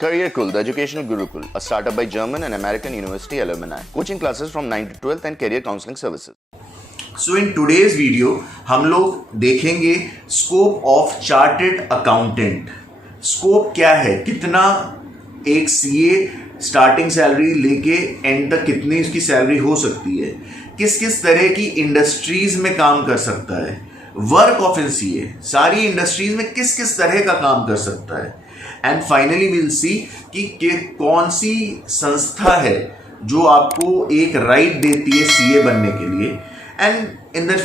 Careerkul, the educational Gurukul, a startup by German and American university alumni. Coaching classes from 9 to 12th and career counseling services. So in today's video हम लोग देखेंगे scope of chartered accountant. Scope क्या है, कितना एक CA starting salary लेके and तक कितनी उसकी सैलरी हो सकती है, किस किस तरह की इंडस्ट्रीज में काम कर सकता है, वर्क ऑफ एन सीए सारी इंडस्ट्रीज में किस किस तरह का काम कर सकता है, एंड फाइनली विल सी कि कौन सी संस्था है जो आपको एक राइट देती है सीए बनने के लिए। And in the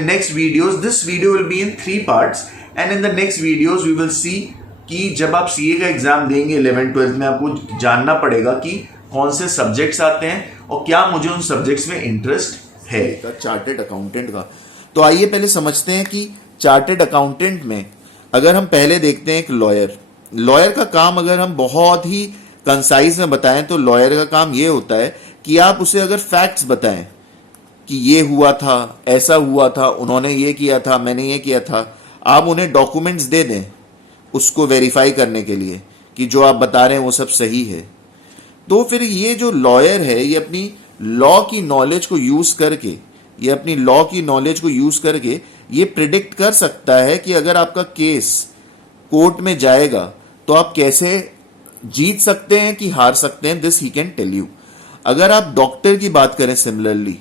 next videos, this video will be in 3 parts, and in the next videos we will see कि जब आप सीए का एग्जाम देंगे 11th-12th में आपको जानना पड़ेगा कि कौन से सब्जेक्ट्स आते हैं और क्या मुझे उन सब्जेक्ट्स में इंटरेस्ट है चार्टेड अकाउंटेंट का। तो आइए पहले समझते हैं कि चार्टेड अकाउंटेंट में अगर हम पहले देखते हैं एक लॉयर का काम अगर हम बहुत ही कंसाइज में बताएं तो लॉयर का काम ये होता है कि आप उसे अगर फैक्ट्स बताएं कि ये हुआ था, ऐसा हुआ था, उन्होंने ये किया था, मैंने ये किया था, आप उन्हें डॉक्यूमेंट्स दे दें उसको वेरीफाई करने के लिए कि जो आप बता रहे हैं वो सब सही है। तो फिर ये जो लॉयर है ये अपनी लॉ की नॉलेज को यूज करके ये प्रिडिक्ट कर सकता है कि अगर आपका केस कोर्ट में जाएगा तो आप कैसे जीत सकते हैं कि हार सकते हैं। This he can tell you. अगर आप डॉक्टर की बात करें सिमिलरली,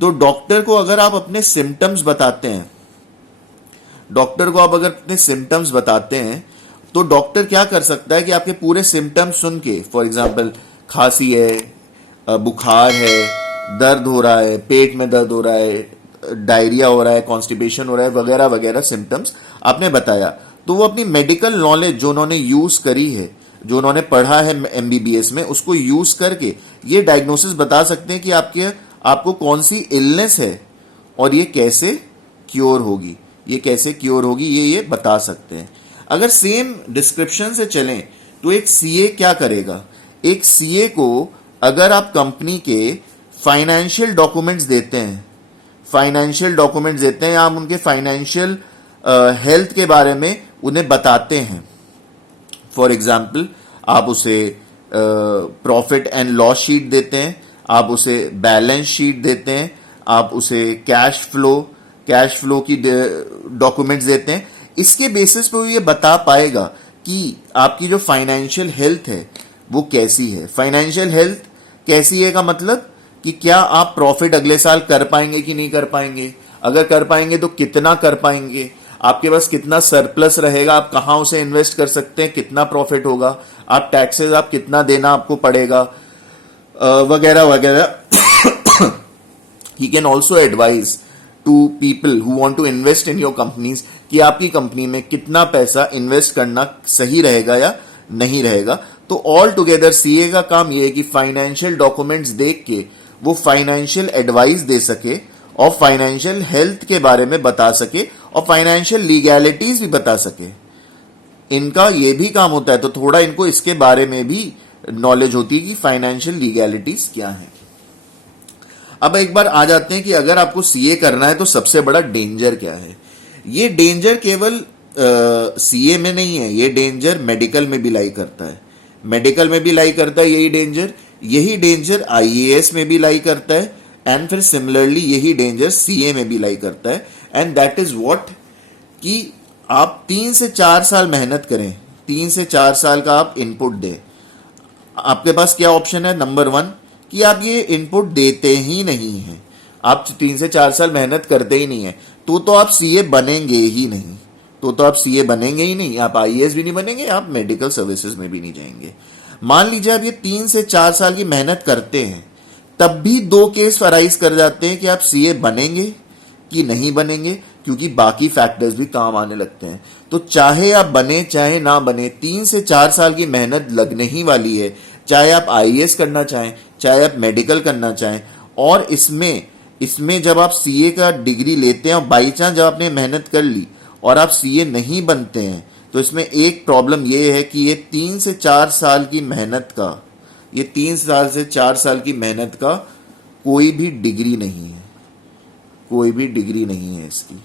तो डॉक्टर को अगर आप अपने सिम्टम्स बताते हैं तो डॉक्टर क्या कर सकता है कि आपके पूरे सिम्टम्स सुन के, फॉर एग्जांपल खांसी है, बुखार है, दर्द हो रहा है, पेट में दर्द हो रहा है, डायरिया हो रहा है, कॉन्स्टिपेशन हो रहा है, वगैरह वगैरह सिम्टम्स आपने बताया, तो वो अपनी मेडिकल नॉलेज जो उन्होंने यूज करी है, जो उन्होंने पढ़ा है एमबीबीएस में, उसको यूज करके ये डायग्नोसिस बता सकते हैं कि आपको कौन सी इलनेस है और ये कैसे क्योर होगी, ये बता सकते हैं। अगर सेम डिस्क्रिप्शन से चलें तो एक सीए क्या करेगा, एक सीए को अगर आप कंपनी के फाइनेंशियल डॉक्यूमेंट्स देते हैं, आप उनके फाइनेंशियल हेल्थ के बारे में उन्हें बताते हैं। फॉर एग्जाम्पल आप उसे प्रॉफिट एंड लॉस शीट देते हैं, आप उसे बैलेंस शीट देते हैं, आप उसे कैश फ्लो की डॉक्यूमेंट्स देते हैं। इसके बेसिस पे वो ये बता पाएगा कि आपकी जो फाइनेंशियल हेल्थ है वो कैसी है। फाइनेंशियल हेल्थ कैसी है का मतलब कि क्या आप प्रॉफिट अगले साल कर पाएंगे कि नहीं कर पाएंगे, अगर कर पाएंगे तो कितना कर पाएंगे, आपके पास कितना सरप्लस रहेगा, आप कहाँ उसे इन्वेस्ट कर सकते हैं, कितना प्रॉफिट होगा, आप टैक्सेस आप कितना देना आपको पड़ेगा, वगैरह वगैरह। He can also advise to people who want to invest in your companies कि आपकी कंपनी में कितना पैसा इन्वेस्ट करना सही रहेगा या नहीं रहेगा। तो ऑल टुगेदर सीए का काम ये है कि फाइनेंशियल डॉक्यूमेंट्स देख के वो फाइनेंशियल एडवाइस दे सके और फाइनेंशियल हेल्थ के बारे में बता सके और फाइनेंशियल लीगैलिटीज भी बता सके। इनका ये भी काम होता है, तो थोड़ा इनको इसके बारे में भी नॉलेज होती है कि फाइनेंशियल लीगैलिटीज क्या है। अब एक बार आ जाते हैं कि अगर आपको सीए करना है तो सबसे बड़ा डेंजर क्या है। ये डेंजर केवल सीए में नहीं है, ये डेंजर मेडिकल में भी लाई करता है, यही डेंजर आईएएस में भी लाई करता है, एंड फिर सिमिलरली यही डेंजर सीए में भी लाई करता है। एंड दैट इज व्हाट कि आप 3 से 4 साल मेहनत करें, 3 से 4 साल का आप इनपुट दें। आपके पास क्या ऑप्शन है, नंबर 1 कि आप ये इनपुट देते ही नहीं हैं, आप 3 से 4 साल मेहनत करते ही नहीं है, तो आप सीए बनेंगे ही नहीं, आप आईएएस भी नहीं बनेंगे, आप मेडिकल सर्विसेज में भी नहीं जाएंगे। मान लीजिए आप ये 3 से 4 साल की मेहनत करते हैं, तब भी 2 केस अराइज कर जाते हैं कि आप सीए बनेंगे कि नहीं बनेंगे, क्योंकि बाकी फैक्टर्स भी काम आने लगते हैं। तो चाहे आप बने चाहे ना बने, 3 से 4 साल की मेहनत लगने ही वाली है, चाहे आप आईएएस करना चाहें, चाहे आप मेडिकल करना चाहें। और इसमें जब आप सीए का डिग्री लेते हैं और बाई चांस जब आपने मेहनत कर ली और आप सीए नहीं बनते हैं, तो इसमें एक प्रॉब्लम ये है कि ये 3 से 4 साल की मेहनत का कोई भी डिग्री नहीं है इसकी।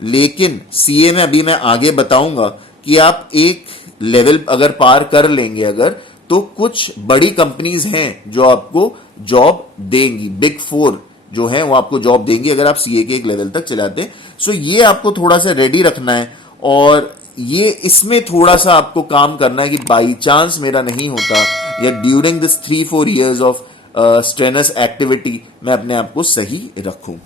लेकिन सीए में अभी मैं आगे बताऊंगा कि आप एक लेवल अगर पार कर लेंगे अगर, तो कुछ बड़ी कंपनीज हैं जो आपको जॉब देंगी, बिग 4 जो है वो आपको जॉब देंगी अगर आप सीए के एक लेवल तक चलाते हैं। सो ये आपको थोड़ा सा रेडी रखना है, और ये इसमें थोड़ा सा आपको काम करना है कि बाई चांस मेरा नहीं होता, या during this 3-4 years of strenuous activity मैं अपने आप को सही रखूं।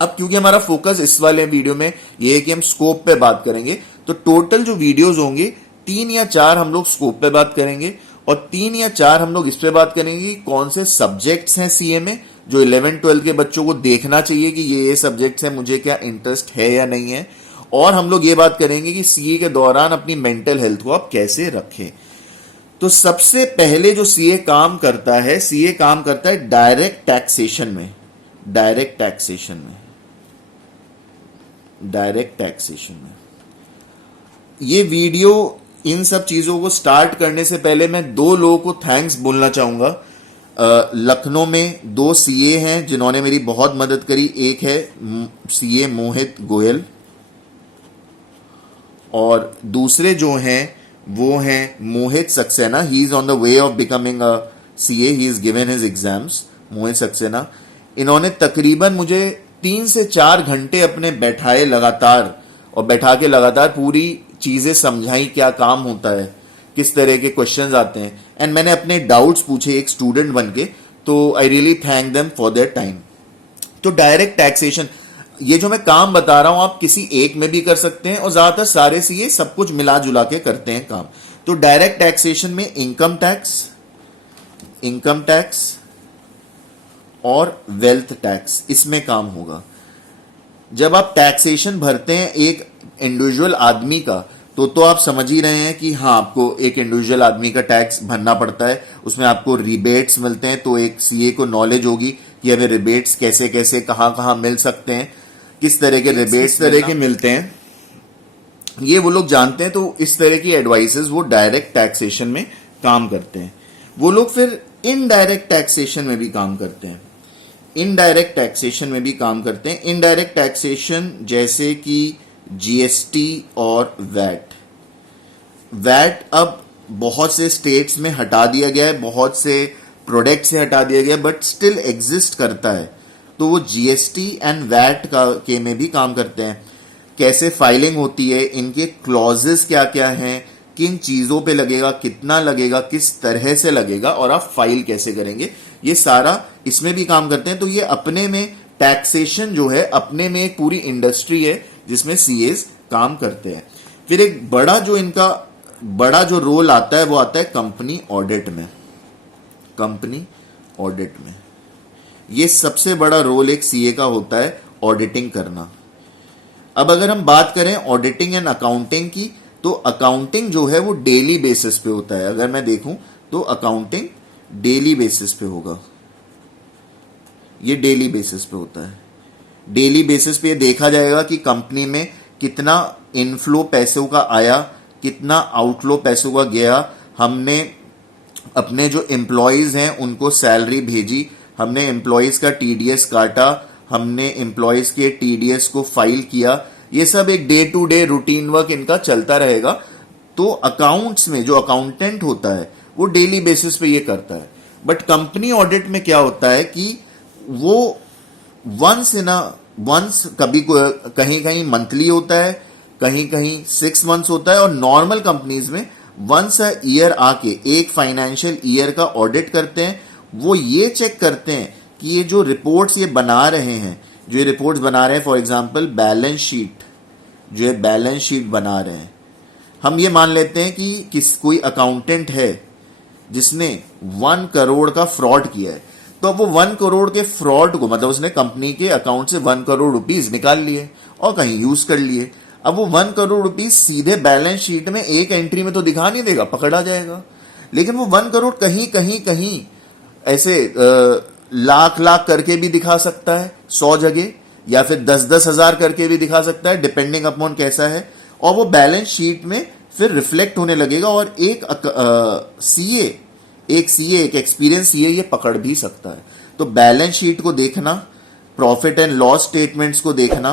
अब क्योंकि हमारा फोकस इस वाले वीडियो में ये है कि हम स्कोप पे बात करेंगे, तो टोटल जो वीडियोस होंगे 3 या 4 हम लोग स्कोप पे बात करेंगे, और 3 या 4 हम लोग इस पे बात करेंगे कि कौन से सब्जेक्ट्स हैं सीए में जो 11-12 के बच्चों को देखना चाहिए कि ये सब्जेक्ट्स हैं, मुझे क्या इंटरेस्ट है या नहीं है। और हम लोग ये बात करेंगे कि सीए के दौरान अपनी मेंटल हेल्थ को आप कैसे रखें। तो सबसे पहले जो सीए काम करता है, सीए काम करता है डायरेक्ट टैक्सेशन में, डायरेक्ट टैक्सेशन में, डायरेक्ट टैक्सेशन में। ये वीडियो इन सब चीजों को स्टार्ट करने से पहले मैं 2 लोगों को थैंक्स बोलना चाहूंगा। लखनऊ में 2 सीए हैं जिन्होंने मेरी बहुत मदद करी। एक है सीए मोहित गोयल, और दूसरे जो हैं वो हैं Mohit Saxena. He is on the way of becoming a CA, he is given his exams. Mohit Saxena, इन्होंने तकरीबन मुझे 3 से 4 घंटे अपने बैठाए लगातार, और बैठा के लगातार पूरी चीजें समझाई, क्या काम होता है, किस तरह के क्वेश्चंस आते हैं, एंड मैंने अपने डाउट्स पूछे एक स्टूडेंट बन के। तो I really thank them for their time. तो डायरेक्ट टैक्सेशन, ये जो मैं काम बता रहा हूं आप किसी एक में भी कर सकते हैं, और ज्यादातर सारे सीए सब कुछ मिला जुला के करते हैं काम। तो डायरेक्ट टैक्सेशन में इनकम टैक्स और वेल्थ टैक्स, इसमें काम होगा। जब आप टैक्सेशन भरते हैं एक इंडिविजुअल आदमी का, तो आप समझ ही रहे हैं कि हाँ, आपको एक इंडिविजुअल आदमी का टैक्स भरना पड़ता है, उसमें आपको रिबेट्स मिलते हैं। तो एक सीए को नॉलेज होगी कि हमें रिबेट्स कैसे कैसे कहाँ कहाँ मिल सकते हैं, किस तरह के रिबेट्स तरह के मिलते हैं, ये वो लोग जानते हैं। तो इस तरह की एडवाइसेस वो डायरेक्ट टैक्सेशन में काम करते हैं। वो लोग फिर इनडायरेक्ट टैक्सेशन में भी काम करते हैं, इनडायरेक्ट टैक्सेशन में भी काम करते हैं। इनडायरेक्ट टैक्सेशन जैसे कि जीएसटी और वैट अब बहुत से स्टेट्स में हटा दिया गया है, बहुत से प्रोडक्ट से हटा दिया गया, बट स्टिल एग्जिस्ट करता है। तो वो जीएसटी एंड वैट के में भी काम करते हैं। कैसे फाइलिंग होती है, इनके क्लॉजेस क्या क्या हैं, किन चीजों पे लगेगा, कितना लगेगा, किस तरह से लगेगा, और आप फाइल कैसे करेंगे, ये सारा इसमें भी काम करते हैं। तो ये अपने में टैक्सेशन जो है, अपने में एक पूरी इंडस्ट्री है जिसमें सीएस काम करते हैं। फिर एक बड़ा जो रोल आता है वो आता है कंपनी ऑडिट में। कंपनी ऑडिट में ये सबसे बड़ा रोल एक सीए का होता है, ऑडिटिंग करना। अब अगर हम बात करें ऑडिटिंग एंड अकाउंटिंग की, तो अकाउंटिंग जो है वो डेली बेसिस पे होता है। अगर मैं देखूं तो अकाउंटिंग डेली बेसिस पे होगा, ये डेली बेसिस पे होता है। डेली बेसिस पे ये देखा जाएगा कि कंपनी में कितना इनफ्लो पैसों का आया, कितना आउटफ्लो पैसों का गया, हमने अपने जो एम्प्लॉयज हैं उनको सैलरी भेजी, हमने एम्प्लॉयज का टीडीएस काटा, हमने एम्प्लॉयज के टीडीएस को फाइल किया। ये सब एक day to day routine work इनका चलता रहेगा। तो अकाउंट्स में जो अकाउंटेंट होता है वो डेली बेसिस पे ये करता है। बट कंपनी ऑडिट में क्या होता है कि वो वंस कभी कहीं कहीं मंथली होता है, कहीं कहीं 6 मंथ्स होता है, और नॉर्मल कंपनीज में वंस अ ईयर आके एक फाइनेंशियल ईयर का ऑडिट करते हैं। वो ये चेक करते हैं कि ये जो रिपोर्ट्स ये बना रहे हैं, जो ये रिपोर्ट्स बना रहे हैं, फॉर एग्जांपल बैलेंस शीट, जो ये बैलेंस शीट बना रहे हैं, हम ये मान लेते हैं कि कोई अकाउंटेंट है जिसने 1 करोड़ का फ्रॉड किया है। तो अब वो 1 करोड़ के फ्रॉड को, मतलब उसने कंपनी के अकाउंट से 1 करोड़ रुपीज निकाल लिए और कहीं यूज कर लिए। अब वो 1 करोड़ रुपीज सीधे बैलेंस शीट में एक एंट्री में तो दिखा नहीं देगा, पकड़ा जाएगा। लेकिन वो 1 करोड़ कहीं कहीं कहीं ऐसे लाख करके भी दिखा सकता है 100 जगह, या फिर 10-10 हजार करके भी दिखा सकता है, डिपेंडिंग अपॉन कैसा है। और वो बैलेंस शीट में फिर रिफ्लेक्ट होने लगेगा, और एक एक्सपीरियंस सीए ये पकड़ भी सकता है। तो बैलेंस शीट को देखना, प्रॉफिट एंड लॉस स्टेटमेंट्स को देखना,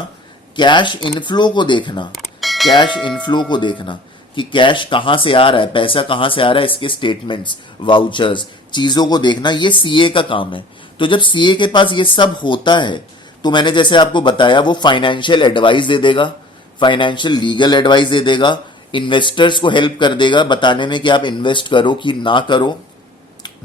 कैश इनफ्लो को देखना, कि कैश कहां से आ रहा है, पैसा कहां से आ रहा है, इसके स्टेटमेंट्स, वाउचर्स, चीजों को देखना, ये सीए का काम है। तो जब सीए के पास ये सब होता है तो मैंने जैसे आपको बताया वो फाइनेंशियल एडवाइस दे देगा, फाइनेंशियल लीगल एडवाइस दे देगा, इन्वेस्टर्स को हेल्प कर देगा बताने में कि आप इन्वेस्ट करो कि ना करो।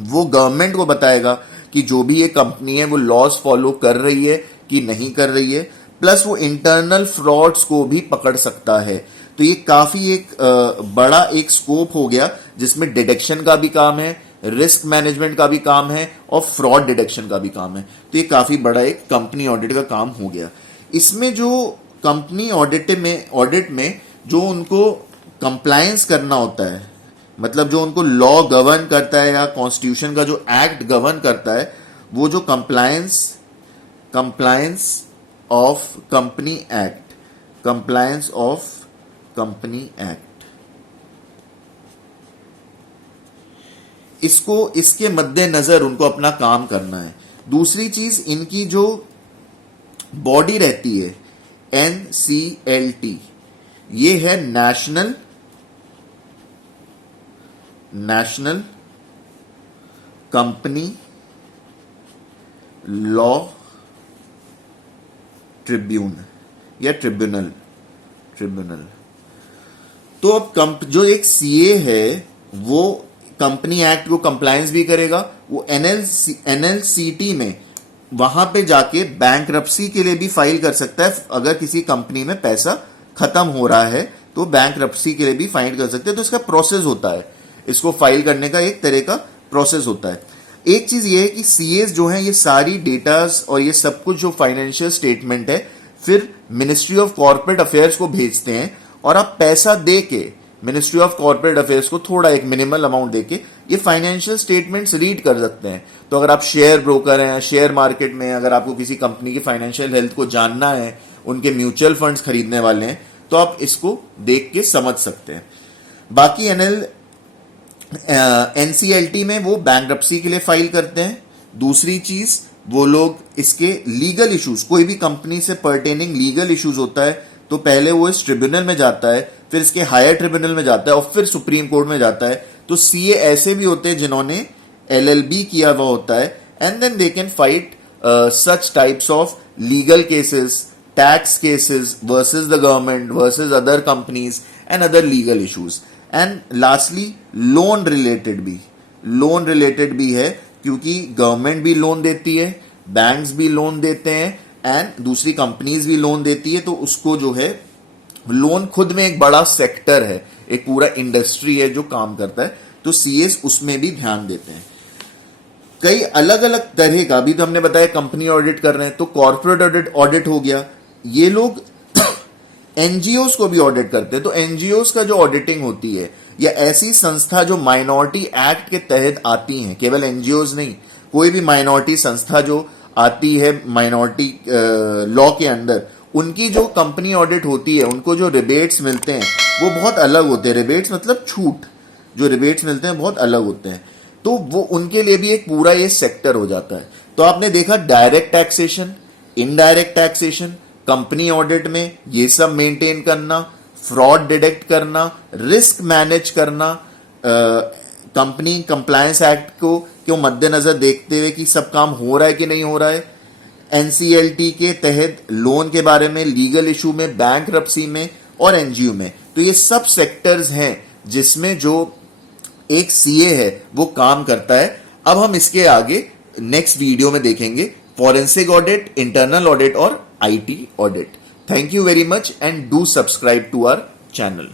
वो गवर्नमेंट को बताएगा कि जो भी ये कंपनी है वो लॉज फॉलो कर रही है कि नहीं कर रही है, प्लस वो इंटरनल फ्रॉड्स को भी पकड़ सकता है। तो ये काफी एक बड़ा एक स्कोप हो गया जिसमें डिटेक्शन का भी काम है, रिस्क मैनेजमेंट का भी काम है और फ्रॉड डिटेक्शन का भी काम है। तो ये काफी बड़ा एक कंपनी ऑडिट का काम हो गया। इसमें जो कंपनी ऑडिट में जो उनको कंप्लायंस करना होता है, मतलब जो उनको लॉ गवर्न करता है या कॉन्स्टिट्यूशन का जो एक्ट गवर्न करता है, वो जो कंप्लायंस ऑफ कंपनी एक्ट, इसके मद्देनजर उनको अपना काम करना है। दूसरी चीज, इनकी जो बॉडी रहती है NCLT, ये है नेशनल कंपनी लॉ ट्रिब्यूनल। तो अब जो एक सीए है वो कंपनी एक्ट को कंप्लायंस भी करेगा, वो NLCT में वहां पे जाके बैंकरप्सी के लिए भी फाइल कर सकता है। अगर किसी कंपनी में पैसा खत्म हो रहा है तो बैंकरप्सी के लिए भी फाइल कर सकते हैं। तो इसका प्रोसेस होता है, इसको फाइल करने का एक तरह का प्रोसेस होता है। एक चीज ये है कि सीएस जो है ये सारी डेटास और ये सब कुछ जो फाइनेंशियल स्टेटमेंट है फिर मिनिस्ट्री ऑफ कॉर्पोरेट अफेयर्स को भेजते हैं, और आप पैसा दे के मिनिस्ट्री ऑफ कॉर्पोरेट अफेयर्स को थोड़ा एक मिनिमल अमाउंट देके ये फाइनेंशियल स्टेटमेंट्स रीड कर सकते हैं। तो अगर आप शेयर ब्रोकर हैं, शेयर मार्केट में अगर आपको किसी कंपनी की फाइनेंशियल हेल्थ को जानना है, उनके म्यूचुअल फंड्स खरीदने वाले हैं, तो आप इसको देख के समझ सकते हैं। बाकी NCLT में वो बैंकरप्सी के लिए फाइल करते हैं। दूसरी चीज, वो लोग इसके लीगल इश्यूज, कोई भी कंपनी से पर्टेनिंग लीगल इश्यूज होता है तो पहले वो इस ट्रिब्यूनल में जाता है, फिर इसके हायर ट्रिब्यूनल में जाता है और फिर सुप्रीम कोर्ट में जाता है। तो सीए ऐसे भी होते हैं जिन्होंने LLB किया हुआ होता है, and then they can fight such types of legal cases, tax cases versus the government, versus other companies and other legal issues. And lastly loan related भी है, क्योंकि गवर्नमेंट भी लोन देती है, बैंक्स भी लोन देते हैं एंड दूसरी कंपनीज भी लोन देती है। तो उसको जो है लोन खुद में एक बड़ा सेक्टर है, एक पूरा इंडस्ट्री है जो काम करता है। तो सीएस उसमें भी ध्यान देते हैं। कई अलग अलग तरह का, अभी तो हमने बताया कंपनी ऑडिट कर रहे हैं, तो कॉर्पोरेट ऑडिट हो गया। ये लोग एनजीओस को भी ऑडिट करते हैं। तो एनजीओस का जो ऑडिटिंग होती है, या ऐसी संस्था जो माइनॉरिटी एक्ट के तहत आती हैं, केवल एनजीओस नहीं, कोई भी माइनॉरिटी संस्था जो आती है माइनॉरिटी लॉ के अंदर, उनकी जो कंपनी ऑडिट होती है, उनको जो रिबेट्स मिलते हैं वो बहुत अलग होते हैं। रिबेट्स मतलब छूट, जो रिबेट्स मिलते हैं बहुत अलग होते हैं। तो वो उनके लिए भी एक पूरा ये सेक्टर हो जाता है। तो आपने देखा direct taxation, indirect taxation, company audit में ये सब मेंटेन करना, फ्रॉड डिटेक्ट करना, रिस्क मैनेज करना, कंपनी कंप्लायंस एक्ट को मद्देनजर देखते हुए कि सब काम हो रहा है कि नहीं हो रहा है, एनसीएलटी के तहत लोन के बारे में, लीगल इशू में, बैंकरप्सी में और एनजीओ में। तो ये सब सेक्टर्स हैं जिसमें जो एक सीए है वो काम करता है। अब हम इसके आगे नेक्स्ट वीडियो में देखेंगे फॉरेंसिक ऑडिट, इंटरनल ऑडिट और IT audit. Thank you very much and do subscribe to our channel.